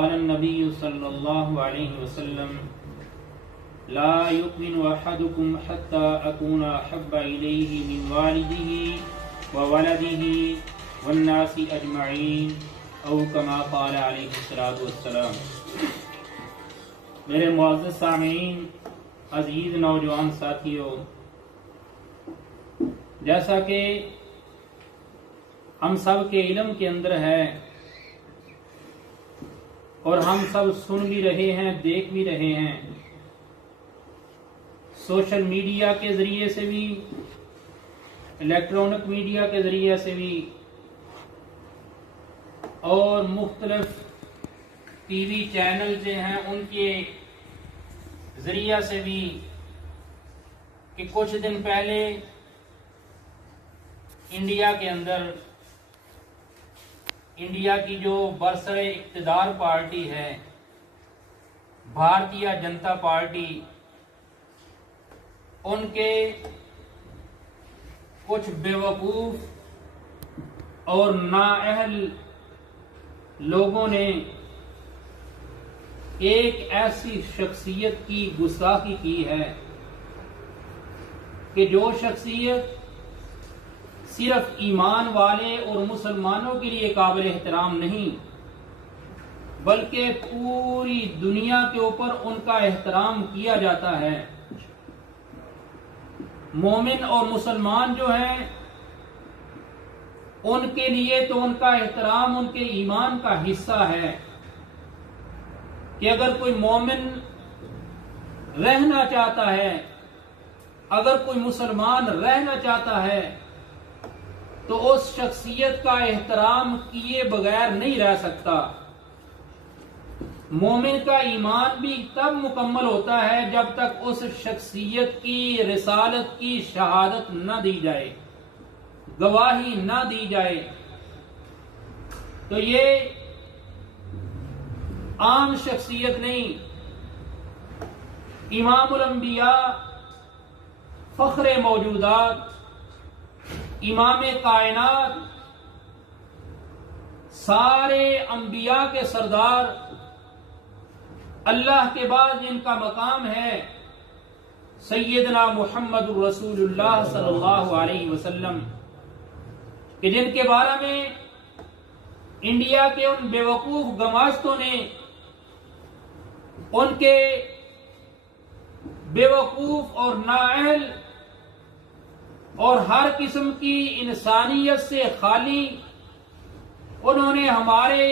قال النبي صلى الله عليه وسلم لا يؤمن أحدكم حتى أكون أحب إليه من والده وولده والناس أجمعين أو كما قال عليه الصلاة والسلام۔ میرے معزز سامعین، عزیز نوجوان ساتھیوں، جیسا کہ ہم سب کے علم کے اندر ہے اور ہم سب سن بھی رہے ہیں، دیکھ بھی رہے ہیں، سوشل میڈیا کے ذریعے سے بھی، الیکٹرانک میڈیا کے ذریعے سے بھی، اور مختلف ٹی وی چینل جو ہیں ان کے ذریعہ سے بھی، کہ کچھ دن پہلے انڈیا کے اندر انڈیا کی جو برسر اقتدار پارٹی ہے، بھارتیہ جنتا پارٹی، ان کے کچھ بیوقوف اور نااہل لوگوں نے ایک ایسی شخصیت کی گستاخی کی ہے کہ جو شخصیت صرف ایمان والے اور مسلمانوں کے لیے قابل احترام نہیں، بلکہ پوری دنیا کے اوپر ان کا احترام کیا جاتا ہے۔ مومن اور مسلمان جو ہیں ان کے لیے تو ان کا احترام ان کے ایمان کا حصہ ہے، کہ اگر کوئی مومن رہنا چاہتا ہے، اگر کوئی مسلمان رہنا چاہتا ہے تو اس شخصیت کا احترام کیے بغیر نہیں رہ سکتا۔ مومن کا ایمان بھی تب مکمل ہوتا ہے جب تک اس شخصیت کی رسالت کی شہادت نہ دی جائے، گواہی نہ دی جائے۔ تو یہ عام شخصیت نہیں، امام الانبیاء، فخر موجودات، امام کائنات، سارے انبیاء کے سردار، اللہ کے بعد جن کا مقام ہے سیدنا محمد رسول اللہ صلی اللہ علیہ وسلم، کہ جن کے بارے میں انڈیا کے ان بیوقوف گماشتوں نے ان کے بیوقوف اور نااہل اور ہر قسم کی انسانیت سے خالی، انہوں نے ہمارے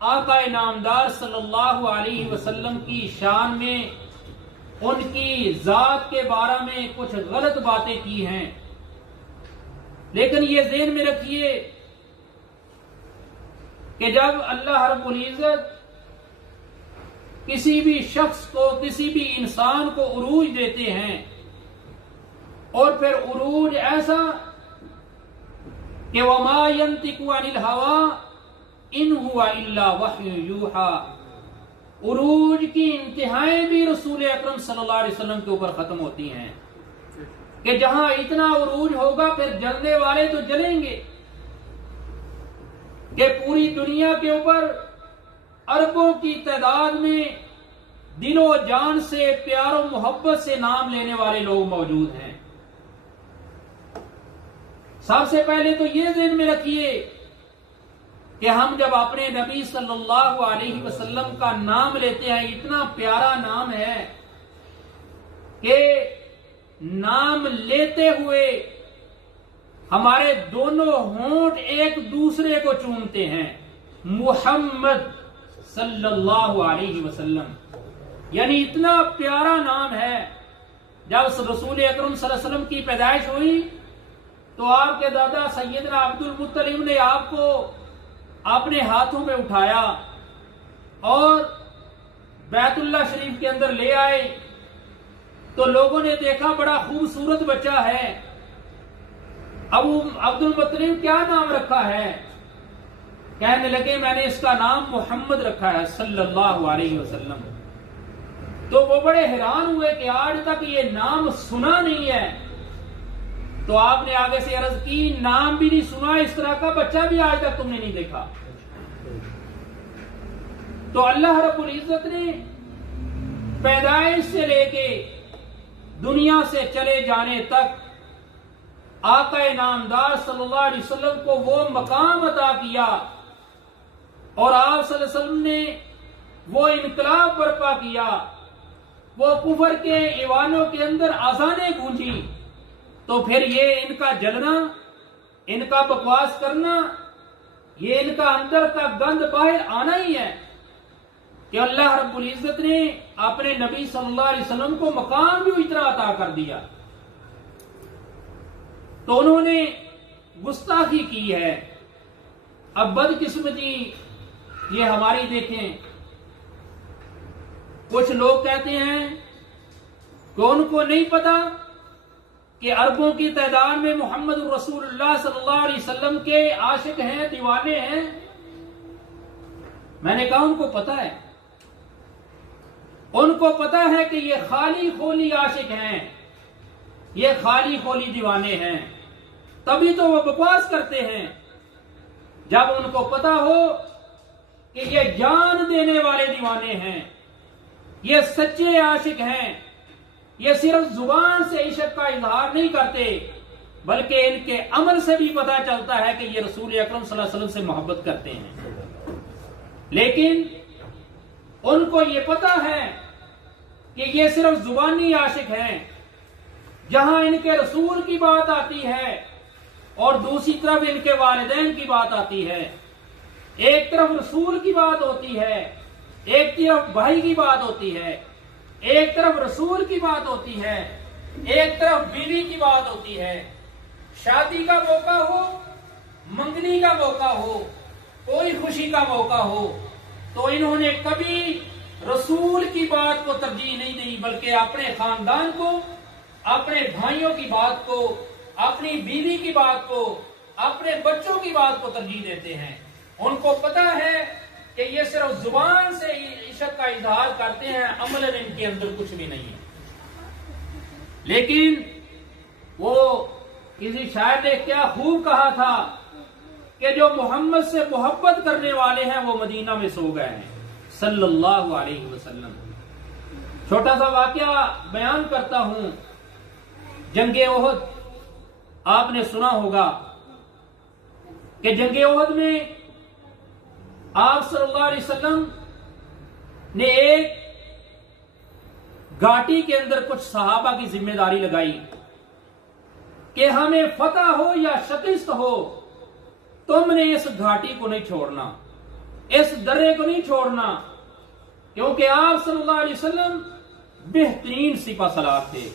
آقا نامدار صلی اللہ علیہ وسلم کی شان میں ان کی ذات کے بارے میں کچھ غلط باتیں کی ہیں۔ لیکن یہ ذہن میں رکھیے کہ جب اللہ رب العزت کسی بھی شخص کو، کسی بھی انسان کو عروج دیتے ہیں، اور پھر عروج ایسا کہ وَمَا يَنْطِقُ عَنِ الْهَوَىٰ إِنْ هُوَ إِلَّا وَحْيٌ يُوحَىٰ، عروج کی انتہائیں بھی رسول اکرم صلی اللہ علیہ وسلم کے اوپر ختم ہوتی ہیں، کہ جہاں اتنا عروج ہوگا پھر جلنے والے تو جلیں گے، کہ پوری دنیا کے اوپر اربوں کی تعداد میں دل و جان سے، پیار و محبت سے نام لینے والے لوگ موجود ہیں۔ سب سے پہلے تو یہ ذہن میں رکھیے کہ ہم جب اپنے نبی صلی اللہ علیہ وسلم کا نام لیتے ہیں، اتنا پیارا نام ہے کہ نام لیتے ہوئے ہمارے دونوں ہونٹ ایک دوسرے کو چومتے ہیں، محمد صلی اللہ علیہ وسلم، یعنی اتنا پیارا نام ہے۔ جب رسول اکرم صلی اللہ علیہ وسلم کی پیدائش ہوئی تو آپ کے دادا سیدنا عبد المطلب نے آپ کو اپنے ہاتھوں میں اٹھایا اور بیت اللہ شریف کے اندر لے آئے، تو لوگوں نے دیکھا بڑا خوبصورت بچہ ہے، ابو عبد المطلب کیا نام رکھا ہے؟ کہنے لگے میں نے اس کا نام محمد رکھا ہے صلی اللہ علیہ وسلم۔ تو وہ بڑے حیران ہوئے کہ آج تک یہ نام سنا نہیں ہے۔ تو آپ نے آگے سے عرض کی نام بھی نہیں سنا، اس طرح کا بچہ بھی آج تک تم نے نہیں دیکھا۔ تو اللہ رب العزت نے پیدائش سے لے کے دنیا سے چلے جانے تک آقا نامدار صلی اللہ علیہ وسلم کو وہ مقام عطا کیا، اور آپ صلی اللہ علیہ وسلم نے وہ انقلاب برپا کیا، وہ کفر کے ایوانوں کے اندر اذانیں گونجی، تو پھر یہ ان کا جلنا، ان کا بکواس کرنا، یہ ان کا اندر کا گند باہر آنا ہی ہے کہ اللہ رب العزت نے اپنے نبی صلی اللہ علیہ وسلم کو مقام بھی اتنا عطا کر دیا، تو انہوں نے گستاخی کی ہے۔ اب بدقسمتی یہ ہماری دیکھیں، کچھ لوگ کہتے ہیں کہ ان کو نہیں پتا کہ اربوں کی تعداد میں محمد رسول اللہ صلی اللہ علیہ وسلم کے عاشق ہیں، دیوانے ہیں۔ میں نے کہا ان کو پتا ہے، ان کو پتا ہے کہ یہ خالی خولی عاشق ہیں، یہ خالی خولی دیوانے ہیں، تبھی تو وہ بکواس کرتے ہیں۔ جب ان کو پتا ہو کہ یہ جان دینے والے دیوانے ہیں، یہ سچے عاشق ہیں، یہ صرف زبان سے عشق کا اظہار نہیں کرتے بلکہ ان کے عمل سے بھی پتا چلتا ہے کہ یہ رسول اکرم صلی اللہ علیہ وسلم سے محبت کرتے ہیں، لیکن ان کو یہ پتا ہے کہ یہ صرف زبانی عاشق ہیں۔ جہاں ان کے رسول کی بات آتی ہے اور دوسری طرف ان کے والدین کی بات آتی ہے، ایک طرف رسول کی بات ہوتی ہے، ایک طرف بھائی کی بات ہوتی ہے، ایک طرف رسول کی بات ہوتی ہے، ایک طرف بیوی کی بات ہوتی ہے، شادی کا موقع ہو، منگنی کا موقع ہو، کوئی خوشی کا موقع ہو، تو انہوں نے کبھی رسول کی بات کو ترجیح نہیں دی بلکہ اپنے خاندان کو، اپنے بھائیوں کی بات کو، اپنی بیوی کی بات کو، اپنے بچوں کی بات کو ترجیح دیتے ہیں۔ ان کو پتا ہے کہ یہ صرف زبان سے عشق کا اظہار کرتے ہیں، عملاً ان کے اندر کچھ بھی نہیں ہے۔ لیکن وہ کسی شاعر نے کیا خوب کہا تھا کہ جو محمد سے محبت کرنے والے ہیں وہ مدینہ میں سو گئے ہیں صلی اللہ علیہ وسلم۔ چھوٹا سا واقعہ بیان کرتا ہوں۔ جنگ احد آپ نے سنا ہوگا کہ جنگ احد میں آپ صلی اللہ علیہ وسلم نے ایک گھاٹی کے اندر کچھ صحابہ کی ذمہ داری لگائی کہ ہمیں فتح ہو یا شکست ہو، تم نے اس گھاٹی کو نہیں چھوڑنا، اس درے کو نہیں چھوڑنا، کیونکہ آپ صلی اللہ علیہ وسلم بہترین سپہ سالار تھے،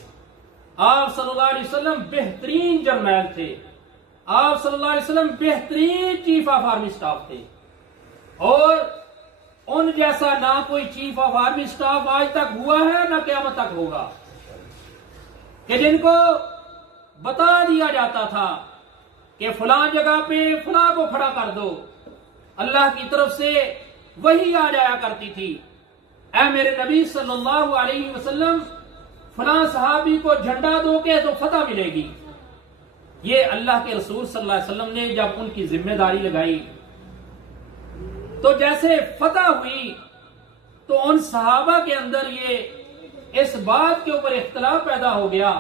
آپ صلی اللہ علیہ وسلم بہترین جرنیل تھے، آپ صلی اللہ علیہ وسلم بہترین چیف آف آرمی سٹاف تھے، اور ان جیسا نہ کوئی چیف آف آرمی سٹاف آج تک ہوا ہے نہ قیامت تک ہوگا، کہ جن کو بتا دیا جاتا تھا کہ فلاں جگہ پہ فلاں کو کھڑا کر دو، اللہ کی طرف سے وحی آ جایا کرتی تھی، اے میرے نبی صلی اللہ علیہ وسلم فلاں صحابی کو جھنڈا دو کے تو فتح ملے گی۔ یہ اللہ کے رسول صلی اللہ علیہ وسلم نے جب ان کی ذمہ داری لگائی تو جیسے فتح ہوئی تو ان صحابہ کے اندر یہ اس بات کے اوپر اختلاف پیدا ہو گیا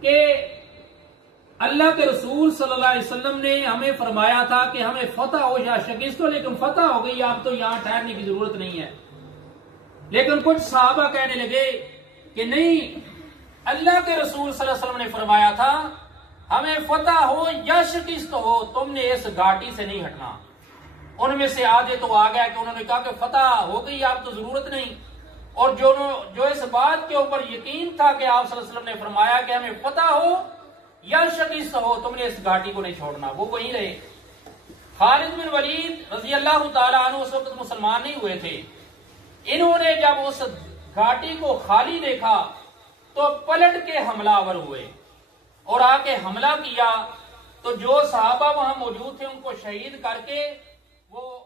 کہ اللہ کے رسول صلی اللہ علیہ وسلم نے ہمیں فرمایا تھا کہ ہمیں فتح ہو یا شکست ہو، لیکن فتح ہو گئی، اب تو یہاں ٹھہرنے کی ضرورت نہیں ہے۔ لیکن کچھ صحابہ کہنے لگے کہ نہیں، اللہ کے رسول صلی اللہ علیہ وسلم نے فرمایا تھا ہمیں فتح ہو یا شکست ہو، تم نے اس گھاٹی سے نہیں ہٹنا۔ ان میں سے آدھے تو آ گیا کہ انہوں نے کہا کہ فتح ہو گئی، اب تو ضرورت نہیں، اور جو اس بات کے اوپر یقین تھا کہ آپ صلی اللہ علیہ وسلم نے فرمایا کہ ہمیں فتح ہو یا شکست ہو، تم نے اس گھاٹی کو نہیں چھوڑنا، وہ وہیں رہے۔ خالد بن ولید رضی اللہ تعالیٰ عنہ اس وقت مسلمان نہیں ہوئے تھے، انہوں نے جب اس گھاٹی کو خالی دیکھا تو پلٹ کے حملہ آور ہوئے اور آ کے حملہ کیا، تو جو صحابہ وہاں موجود تھے ان کو شہید کر کے وہ